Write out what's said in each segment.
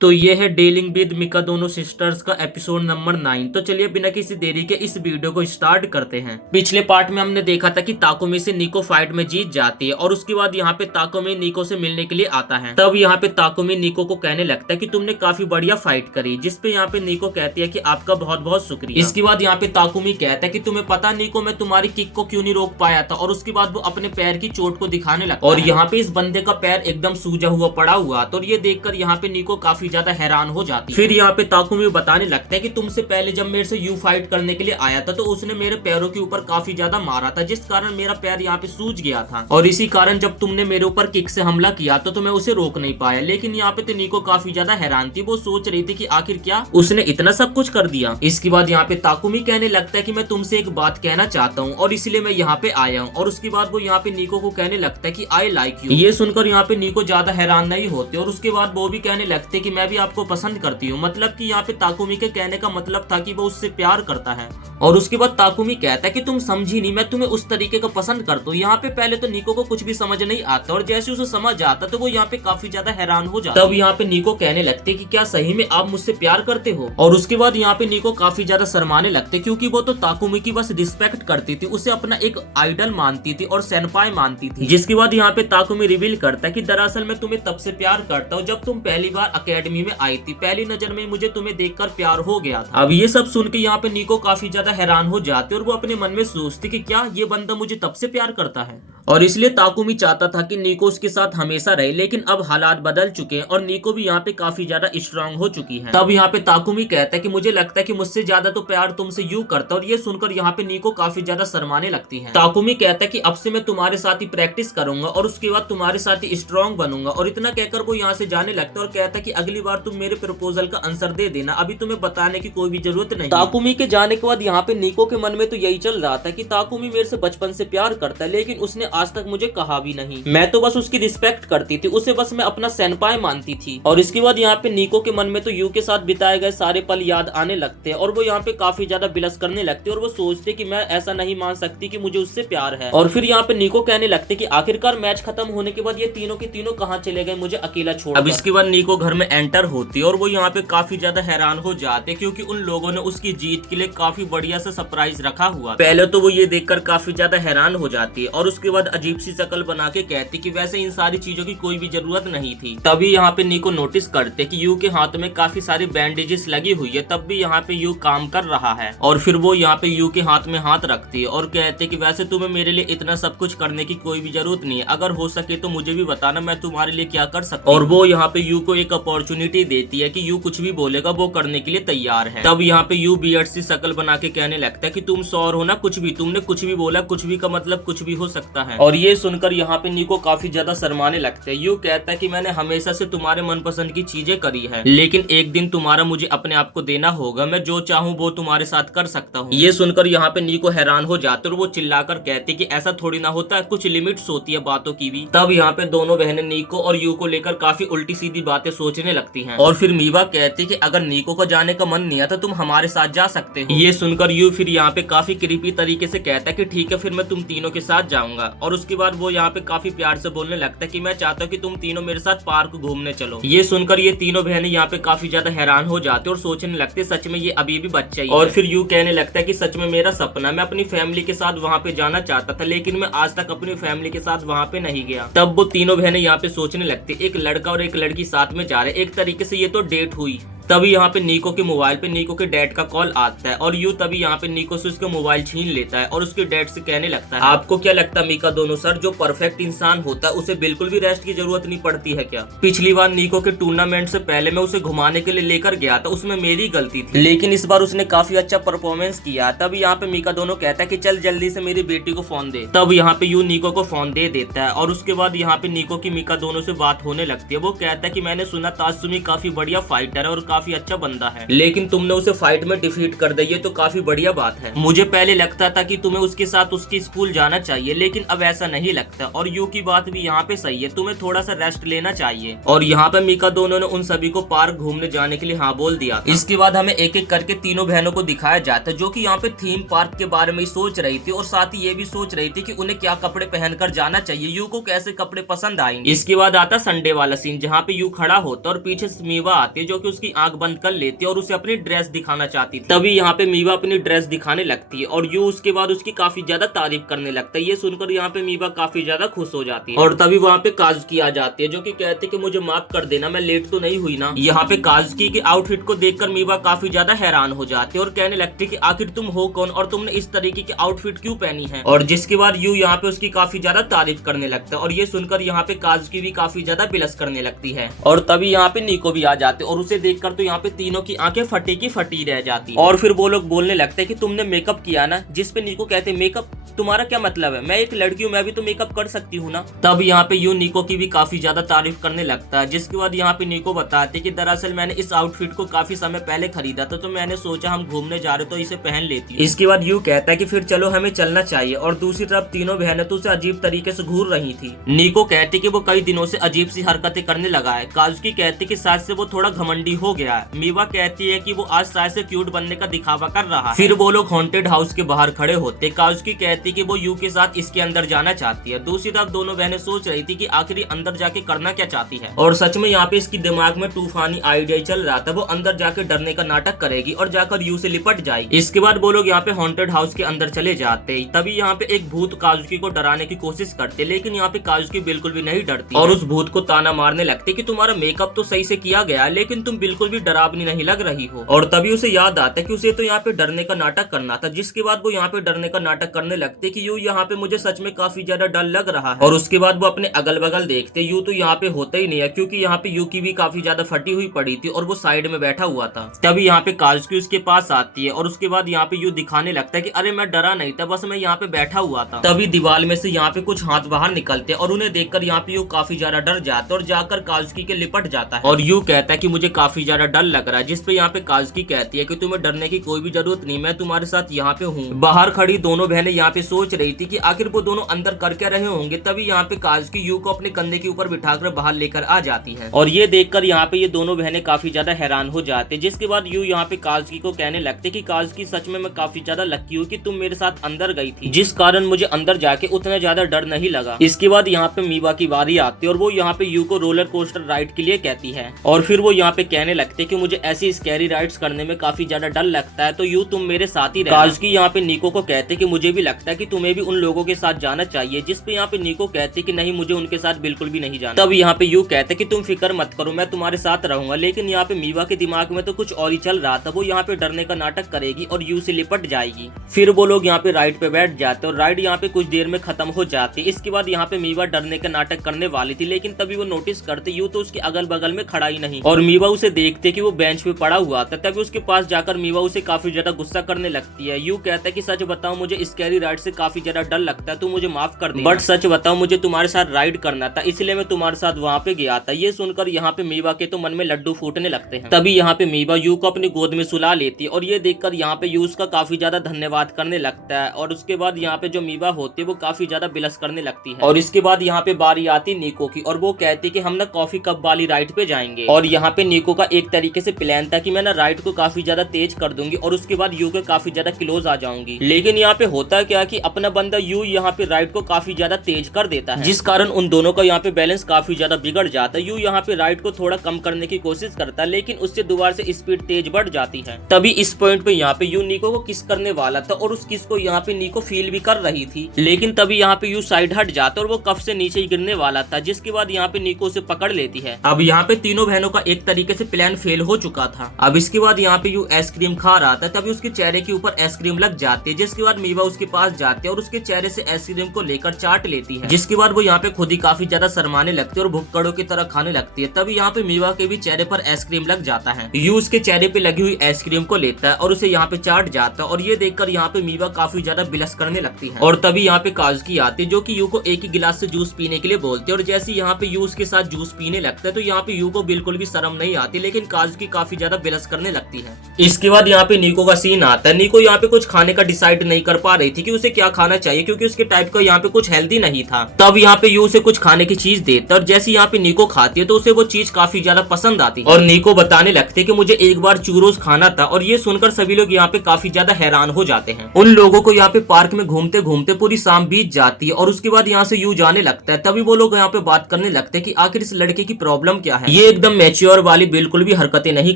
तो ये है डीलिंग विद मिका दोनों सिस्टर्स का एपिसोड नंबर 9। तो चलिए बिना किसी देरी के इस वीडियो को स्टार्ट करते हैं। पिछले पार्ट में हमने देखा था कि ताकुमी से निको फाइट में जीत जाती है और उसके बाद यहाँ पे ताकुमी निको से मिलने के लिए आता है। तब यहाँ पे ताकुमी निको को कहने लगता है कि तुमने काफी बढ़िया फाइट करी, जिसपे यहाँ पे निको कहती है कि आपका बहुत बहुत शुक्रिया। इसके बाद यहाँ पे ताकुमी कहता है कि तुम्हें पता निको मैं तुम्हारी किक को क्यों नहीं रोक पाया था, और उसके बाद वो अपने पैर की चोट को दिखाने लगता है और यहाँ पे इस बंदे का पैर एकदम सूजा हुआ पड़ा हुआ। तो ये देखकर यहाँ पे निको काफी ज्यादा हैरान हो जाती है। फिर यहाँ पे ताकुमी बताने लगता है कि तुमसे पहले जब मेरे से यू फाइट करने के लिए आया था तो उसने मेरे पैरों के ऊपर काफी ज्यादा मारा था, जिस कारण मेरा पैर यहाँ पे सूज गया था, और इसी कारण जब तुमने मेरे ऊपर किक से हमला किया तो मैं उसे रोक नहीं पाया। लेकिन यहाँ पे निको काफी ज्यादा हैरान थी, वो सोच रही थी कि आखिर क्या उसने इतना सब कुछ कर दिया। इसके बाद यहाँ पे ताकुमी कहने लगता है कि मैं तुमसे एक बात कहना चाहता हूँ और इसलिए मैं यहाँ पे आया हूँ, और उसके बाद वो यहाँ पे निको को कहने लगता है कि आई लाइक यू। ये सुनकर यहाँ पे निको ज्यादा हैरान नहीं होते और उसके बाद वो भी कहने लगते कि मैं भी आपको पसंद करती हूँ। मतलब कि यहाँ पे ताकुमी के कहने का मतलब था कि वो उससे प्यार करता है। और उसके बाद ताकुमी कहता है कि तुम समझी नहीं, मैं तुम्हें उस तरीके का पसंद करता हूँ। यहाँ पे पहले तो निको को कुछ भी समझ नहीं आता और जैसे उसे समझ आता तो वो यहाँ पे काफी ज्यादा हैरान हो जाता। तब यहाँ पे निको कहने लगते कि क्या सही में आप मुझसे प्यार करते हो, और उसके बाद यहाँ पे निको काफी ज्यादा शर्माने लगते क्योंकि वो तो ताकुमी की बस रिस्पेक्ट करती थी, उसे अपना एक आइडल मानती थी और सेनपाई मानती थी। जिसके बाद यहाँ पे ताकुमी रिवील करता है कि दरअसल मैं तुम्हें तब से प्यार करता हूँ जब तुम पहली बार अकेडमी में आई थी, पहली नजर में मुझे तुम्हें देखकर प्यार हो गया था। अब ये सब सुन के यहाँ पे निको काफी ज्यादा हैरान हो जाते और वो अपने मन में सोचती कि क्या ये बंदा मुझे तब से प्यार करता है, और इसलिए ताकुमी चाहता था कि निको उसके साथ हमेशा रहे। लेकिन अब हालात बदल चुके हैं और निको भी यहाँ पे काफी ज्यादा स्ट्रांग हो चुकी है। तब यहाँ पे ताकुमी कहता है कि मुझे लगता है कि मुझसे ज्यादा तो प्यार तुमसे यू करता है, और ये सुनकर यहाँ पे निको काफी ज्यादा शर्माने लगती है। ताकुमी कहता है कि अब से मैं तुम्हारे साथ ही प्रैक्टिस करूंगा और उसके बाद तुम्हारे साथ ही स्ट्रांग बनूंगा, और इतना कहकर वो यहाँ से जाने लगता है और कहता है कि अगली बार तुम मेरे प्रपोजल का आंसर दे देना, अभी तुम्हें बताने की कोई भी जरूरत नहीं। ताकुमी के जाने के बाद यहाँ पे निको के मन में तो यही चल रहा था कि ताकुमी मेरे से बचपन से प्यार करता है, लेकिन उसने आज तक मुझे कहा भी नहीं। मैं तो बस उसकी रिस्पेक्ट करती थी, उसे बस मैं अपना सेनपाई मानती थी। और इसके बाद यहाँ पे निको के मन में तो यू के साथ बिताए गए सारे पल याद आने लगते हैं और वो यहाँ पे काफी ज्यादा बिलस करने लगते और वो सोचते कि मैं ऐसा नहीं मान सकती कि मुझे उससे प्यार है। और फिर यहाँ पे निको कहने लगते कि आखिरकार मैच खत्म होने के बाद ये तीनों के तीनों कहाँ चले गए मुझे अकेला छोड़। अब इसके बाद निको घर में एंटर होती है और वो यहाँ पे काफी ज्यादा हैरान हो जाते क्योंकि उन लोगों ने उसकी जीत के लिए काफी बढ़िया सा सरप्राइज रखा हुआ। पहले तो वो ये देखकर काफी ज्यादा हैरान हो जाती है और उसके बाद अजीब सी शक्ल बना के कहती कि वैसे इन सारी चीजों की कोई भी जरूरत नहीं थी। तभी यहाँ पे निको नोटिस करते कि यू के हाथ में काफी सारी बैंडेजेस लगी हुई है, तब भी यहाँ पे यू काम कर रहा है। और फिर वो यहाँ पे यू के हाथ में हाथ रखती है और कहते कि वैसे तुम्हें मेरे लिए इतना सब कुछ करने की कोई भी जरूरत नहीं है, अगर हो सके तो मुझे भी बताना मैं तुम्हारे लिए क्या कर सकती हूँ। और वो यहाँ पे यू को एक अपॉर्चुनिटी देती है कि यू कुछ भी बोलेगा वो करने के लिए तैयार है। तब यहाँ पे यू बियर्ड सी शक्ल बना के कहने लगता है कि तुम सौर हो ना, कुछ भी तुमने कुछ भी बोला, कुछ भी का मतलब कुछ भी हो सकता है। और ये सुनकर यहाँ पे निको काफी ज्यादा शर्माने लगते हैं। यू कहता है कि मैंने हमेशा से तुम्हारे मनपसंद की चीजें करी है, लेकिन एक दिन तुम्हारा मुझे अपने आप को देना होगा, मैं जो चाहूँ वो तुम्हारे साथ कर सकता हूँ। ये सुनकर यहाँ पे निको हैरान हो जाते और वो चिल्लाकर कहते कि ऐसा थोड़ी ना होता है, कुछ लिमिट्स होती है बातों की भी। तब यहाँ पे दोनों बहनें निको और यू को लेकर काफी उल्टी सीधी बातें सोचने लगती हैं। और फिर मीवा कहती कि अगर निको को जाने का मन नहीं है तो तुम हमारे साथ जा सकते हो। ये सुनकर यू फिर यहाँ पे काफी क्रीपी तरीके से कहता है कि ठीक है फिर मैं तुम तीनों के साथ जाऊंगा। और उसके बाद वो यहाँ पे काफी प्यार से बोलने लगता है कि मैं चाहता हूँ कि तुम तीनों मेरे साथ पार्क घूमने चलो। ये सुनकर ये तीनों बहनें यहाँ पे काफी ज्यादा हैरान हो जाते और सोचने लगते सच में ये अभी भी बच्चा ही है। और फिर यू कहने लगता है कि सच में मेरा सपना, मैं अपनी फैमिली के साथ वहाँ पे जाना चाहता था, लेकिन मैं आज तक अपनी फैमिली के साथ वहाँ पे नहीं गया। तब वो तीनों बहनें यहाँ पे सोचने लगती एक लड़का और एक लड़की साथ में जा रहे, एक तरीके से ये तो डेट हुई। तभी यहाँ पे निको के मोबाइल पे निको के डैड का कॉल आता है और यू तभी यहाँ पे निको से उसका मोबाइल छीन लेता है और उसके डैड से कहने लगता है आपको क्या लगता है मिका दोनों सर, जो परफेक्ट इंसान होता है उसे बिल्कुल भी रेस्ट की जरूरत नहीं पड़ती है क्या? पिछली बार निको के टूर्नामेंट से पहले मैं उसे घुमाने के लिए लेकर गया था, उसमें मेरी गलती थी, लेकिन इस बार उसने काफी अच्छा परफॉर्मेंस किया। तब यहाँ पे मिका दोनों कहता है कि चल जल्दी से मेरी बेटी को फोन दे। तब यहाँ पे यू निको को फोन दे देता है और उसके बाद यहाँ पे निको की मिका दोनों से बात होने लगती है। वो कहता है कि मैंने सुना तासुमी काफी बढ़िया फाइटर है और काफी अच्छा बंदा है, लेकिन तुमने उसे फाइट में डिफीट कर दिया, ये तो काफी बढ़िया बात है। मुझे पहले लगता था कि तुम्हें उसके साथ उसकी स्कूल जाना चाहिए, लेकिन अब ऐसा नहीं लगता। और यू की बात भी यहाँ पे सही है, तुम्हें थोड़ा सा रेस्ट लेना चाहिए। और यहाँ पे मीका दोनों ने उन सभी को पार्क घूमने जाने के लिए हाँ बोल दिया। इसके बाद हमें एक एक करके तीनों बहनों को दिखाया जाता है, जो कि यहाँ पे थीम पार्क के बारे में सोच रही थी और साथ ही ये भी सोच रही थी कि उन्हें क्या कपड़े पहनकर जाना चाहिए, यू को कैसे कपड़े पसंद आएंगे। इसके बाद आता संडे वाला सीन, जहाँ पे यू खड़ा होता और पीछे से मीवा आती है, जो कि उसकी आंख बंद कर लेती है और उसे अपनी ड्रेस दिखाना चाहती थी। तभी यहाँ पे मीवा अपनी ड्रेस दिखाने लगती है और यू उसके बाद उसकी काफी ज्यादा तारीफ करने लगता है। ये सुनकर यहाँ पे मीवा काफी ज्यादा खुश हो जाती है। और तभी वहाँ पे काजुकी आ जाती है, जो कि कहते कि मुझे माफ कर देना, मैं लेट तो नहीं हुई ना। यहाँ पे काजुकी के आउटफिट को देखकर मीवा काफी ज्यादा हैरान हो जाती है और कहने लगती है कि आखिर तुम हो कौन और तुमने इस तरीके की आउटफिट क्यों पहनी है। और जिसके बाद यू यहाँ पे उसकी काफी ज्यादा तारीफ करने लगता है और ये सुनकर यहाँ पे काजुकी भी काफी ज्यादा बिलस करने लगती है। और तभी यहाँ पे निको भी आ जाते और उसे देखकर तो यहाँ पे तीनों की आंखें फटी की फटी रह जाती है। और फिर वो लोग बोलने लगते हैं कि तुमने मेकअप किया ना, जिस पे निको कहते मेकअप तुम्हारा क्या मतलब है, मैं एक लड़की हूँ, मैं भी तो मेकअप कर सकती हूँ ना। तब यहाँ पे यू निको की भी काफी ज्यादा तारीफ करने लगता है, जिसके बाद यहाँ पे निको बताते कि दरअसल मैंने इस आउटफिट को काफी समय पहले खरीदा था, तो मैंने सोचा हम घूमने जा रहे तो इसे पहन लेती हूँ। इसके बाद यू कहता है कि फिर चलो हमें चलना चाहिए। और दूसरी तरफ तीनों बहनें तो उसे अजीब तरीके से घूर रही थी। निको कहती कि वो कई दिनों से अजीब सी हरकतें करने लगा है। काजुकी कहती कि शायद से वो थोड़ा घमंडी हो गया है। मीवा कहती है कि वो आज शायद से क्यूट बनने का दिखावा कर रहा है। फिर वो लोग हॉन्टेड हाउस के बाहर खड़े होते। काजुकी कहती कि वो यू के साथ इसके अंदर जाना चाहती है। दूसरी तरफ दोनों बहनें सोच रही थी कि आखिर अंदर जाके करना क्या चाहती है। और सच में यहाँ पे इसकी दिमाग में तूफानी आइडिया चल रहा था, वो अंदर जाके डरने का नाटक करेगी और जाकर यू से लिपट जाएगी। इसके बाद वो लोग यहाँ पे हॉन्टेड हाउस के अंदर चले जाते। तभी यहाँ पे एक भूत काजुकी को डराने की कोशिश करते, लेकिन यहाँ पे काजुकी बिल्कुल भी नहीं डरती और उस भूत को ताना मारने लगती कि तुम्हारा मेकअप तो सही से किया गया, लेकिन तुम बिल्कुल भी डरावनी नहीं लग रही हो। और तभी उसे याद आता है कि उसे तो यहाँ पे डरने का नाटक करना था, जिसके बाद वो यहाँ पे डरने का नाटक करने लगते कि यू यहाँ पे मुझे सच में काफी ज्यादा डर लग रहा है। और उसके बाद वो अपने अगल बगल देखते, यू तो यहाँ पे होता ही नहीं है, क्योंकि यहाँ पे यू की भी काफी ज्यादा फटी हुई पड़ी थी और वो साइड में बैठा हुआ था। तभी यहाँ पे काजुकी उसके पास आती है और उसके बाद यहाँ पे यू दिखाने लगता है कि अरे मैं डरा नहीं था, बस मैं यहाँ पे बैठा हुआ था। तभी दीवार में से यहाँ पे कुछ हाथ बाहर निकलते और उन्हें देखकर यहाँ पे यू काफी ज्यादा डर जाता है और जाकर काजुकी के लिपट जाता है। और यू कहता है कि मुझे काफी ज्यादा डर लग रहा है, जिसपे यहाँ पे काजुकी कहती है कि तुम्हें डरने की कोई भी जरूरत नहीं, मैं तुम्हारे साथ यहाँ पे हूँ। बाहर खड़ी दोनों बहनें यहाँ पे सोच रही थी कि आखिर वो दोनों अंदर कर क्या रहे होंगे। तभी यहाँ पे काजुकी यू को अपने कंधे के ऊपर बिठाकर बाहर लेकर आ जाती है और ये देखकर यहाँ पे ये दोनों बहनें काफी ज्यादा हैरान हो जाते। जिसके बाद यू यहाँ पे काजुकी को कहने लगते कि काजुकी सच में मैं काफी ज्यादा लकी हूँ कि तुम मेरे साथ अंदर गई थी, जिस कारण मुझे अंदर जाके उतना ज्यादा डर नहीं लगा। इसके बाद यहाँ पे मीवा की बारी आती है और वो यहाँ पे यू को रोलर कोस्टर राइड के लिए कहती है और फिर वो यहाँ पे कहने लगते कि मुझे ऐसी स्कैरी राइड्स करने में काफी ज्यादा डर लगता है, तो यू तुम मेरे साथ ही रहना। काजुकी यहाँ पे निको को कहते कि मुझे भी लगता है कि तुम्हें भी उन लोगों के साथ जाना चाहिए, जिसपे यहाँ पे निको कहते कि नहीं मुझे उनके साथ बिल्कुल भी नहीं जाना। तब यहाँ पे यू कहते कि तुम फिक्र मत करो, मैं तुम्हारे साथ रहूंगा। लेकिन यहाँ पे मीवा के दिमाग में तो कुछ और ही चल रहा था, वो यहाँ पे डरने का नाटक करेगी और यू से लिपट जाएगी। फिर वो लोग यहाँ पे राइड पे बैठ जाते और राइड यहाँ पे कुछ देर में खत्म हो जाती। इसके बाद यहाँ पे मीवा डरने का नाटक करने वाली थी, लेकिन तभी वो नोटिस करते यू तो उसके अगल बगल में खड़ा ही नहीं और मीवा उसे देखते कि वो बेंच पे पड़ा हुआ था। तभी उसके पास जाकर मीवा उसे काफी ज्यादा गुस्सा करने लगती है। यू कहता है कि सच बताओ मुझे स्कैरी राइड से काफी ज्यादा डर लगता है, तू मुझे माफ कर दे, बट सच बताओ मुझे तुम्हारे साथ राइड करना था, इसलिए मैं तुम्हारे साथ वहाँ पे गया था। ये सुनकर यहाँ पे मीवा के तो मन में लड्डू फूटने लगते हैं। तभी यहाँ पे मीवा यू को अपनी गोद में सुला लेती है और ये देखकर यहाँ पे यू उसका काफी ज्यादा धन्यवाद करने लगता है। और उसके बाद यहाँ पे जो मीवा होती है वो काफी ज्यादा बिलस करने लगती है। और इसके बाद यहाँ पे बारी आती निको की और वो कहती कि हम ना कॉफी कप वाली राइड पे जाएंगे। और यहाँ पे निको का एक तरीके से प्लान था कि मैं ना राइड को काफी ज्यादा तेज कर दूंगी और उसके बाद यू के काफी ज्यादा क्लोज आ जाऊंगी। लेकिन यहाँ पे होता क्या कि अपना बंदा यू यहाँ पे राइड को काफी ज्यादा तेज कर देता है, जिस कारण उन दोनों का यहाँ पे बैलेंस काफी ज्यादा बिगड़ जाता है। यू यहाँ पे राइड को थोड़ा कम करने की कोशिश करता है, लेकिन उससे दोबारा से स्पीड तेज बढ़ जाती है। तभी इस पॉइंट पे यहाँ पे यू निको को किस करने वाला था और उस किस को यहाँ पे निको फील भी कर रही थी, लेकिन तभी यहाँ पे यू साइड हट जाता और वो कफ से नीचे गिरने वाला था, जिसके बाद यहाँ पे निको उसे पकड़ लेती है। अब यहाँ पे तीनों बहनों का एक तरीके से प्लान फेल हो चुका था। अब इसके बाद यहाँ पे यू आइसक्रीम खा रहा था, तभी उसके चेहरे के ऊपर आइसक्रीम लग जाती है, जिसके बाद मीवा उसके पास पास जाती है और उसके चेहरे से आइसक्रीम को लेकर चाट लेती है, जिसके बाद वो यहाँ पे खुद ही काफी ज्यादा शर्माने लगती है और भुक्कड़ों की तरह खाने लगती है। तभी यहाँ पे मीवा के भी चेहरे पर आइसक्रीम लग जाता है। यू उसके चेहरे पे लगी हुई आइसक्रीम को लेता है और उसे यहाँ पे चाट जाता है और ये देखकर यहाँ पे मीवा काफी ज्यादा बिलस करने लगती है। और तभी यहाँ पे काजुकी आती है जो कि यू को एक ही गिलास से जूस पीने के लिए बोलती है और जैसे यहाँ पे यू उसके साथ जूस पीने लगता है तो यहाँ पे यू को बिल्कुल भी शर्म नहीं आती, लेकिन काजुकी काफी ज्यादा बिलस करने लगती है। इसके बाद यहाँ पे निको का सीन आता है। निको यहाँ पे कुछ खाने का डिसाइड नहीं कर पा रही थी कि उसे क्या खाना चाहिए क्योंकि उसके टाइप का यहाँ पे कुछ हेल्दी नहीं था। तब यहाँ पे यू उसे कुछ खाने की चीज देता है और जैसे यहाँ पे निको खाती है तो उसे वो चीज काफी ज्यादा पसंद आती है और निको बताने लगते कि मुझे एक बार चूरोस खाना था। और ये सुनकर सभी लोग यहाँ पे काफी ज्यादा हैरान हो जाते हैं। उन लोगों को यहाँ पे पार्क में घूमते घूमते पूरी शाम बीत जाती है और उसके बाद यहाँ से यू जाने लगता है। तभी वो लोग यहाँ पे बात करने लगते हैं कि आखिर इस लड़के की प्रॉब्लम क्या है, ये एकदम मैच्योर वाली बिल्कुल भी हरकतें नहीं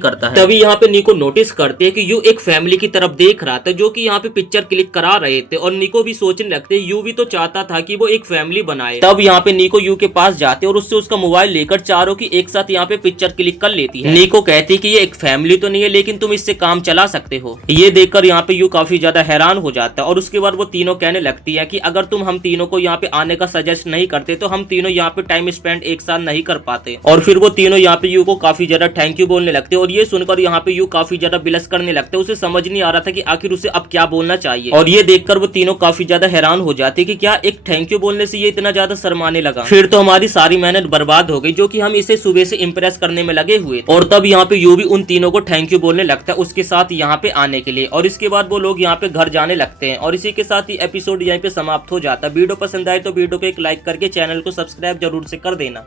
करता है। तभी यहाँ पे निको नोटिस करते हैं कि यू एक फैमिली की तरफ देख रहा था जो कि यहाँ पे पिक्चर क्लिक करा रहे थे और निको भी सोचने लगते यू भी तो चाहता था कि वो एक फैमिली बनाए। तब यहाँ पे निको यू के पास जाते और उससे उसका मोबाइल लेकर चारों की एक साथ यहाँ पे पिक्चर क्लिक कर लेती है। निको कहती कि ये एक फैमिली तो नहीं है लेकिन तुम इससे काम चला सकते हो। ये देखकर यहाँ पे यू काफी ज्यादा हैरान हो जाता है और उसके बाद वो तीनों कहने लगती है कि अगर तुम हम तीनों को यहाँ पे आने का सजेस्ट नहीं करते तो हम तीनों यहाँ पे टाइम स्पेंड एक साथ नहीं कर पाते। और फिर वो तीनों यहाँ पे यू को काफी ज्यादा थैंक यू बोलने लगते और ये सुनकर यहाँ पे यू काफी ज्यादा बिलस करने लगते। उसे समझ नहीं आ रहा था कि आखिर उसे अब क्या बोलना चाहिए और ये देखकर वो तीनों काफी ज्यादा हैरान हो जाते कि क्या एक थैंक यू बोलने से ये इतना ज्यादा शर्माने लगा। फिर तो हमारी सारी मेहनत बर्बाद हो गई जो कि हम इसे सुबह से इंप्रेस करने में लगे हुए। और तब यहाँ पे यू भी उन तीनों को थैंक यू बोलने लगता है उसके साथ यहाँ पे आने के लिए और इसके बाद वो लोग यहाँ पे घर जाने लगते हैं और इसी के साथ ही एपिसोड यहीं पे समाप्त हो जाता है। वीडियो पसंद आए तो वीडियो को एक लाइक करके चैनल को सब्सक्राइब जरूर से कर देना।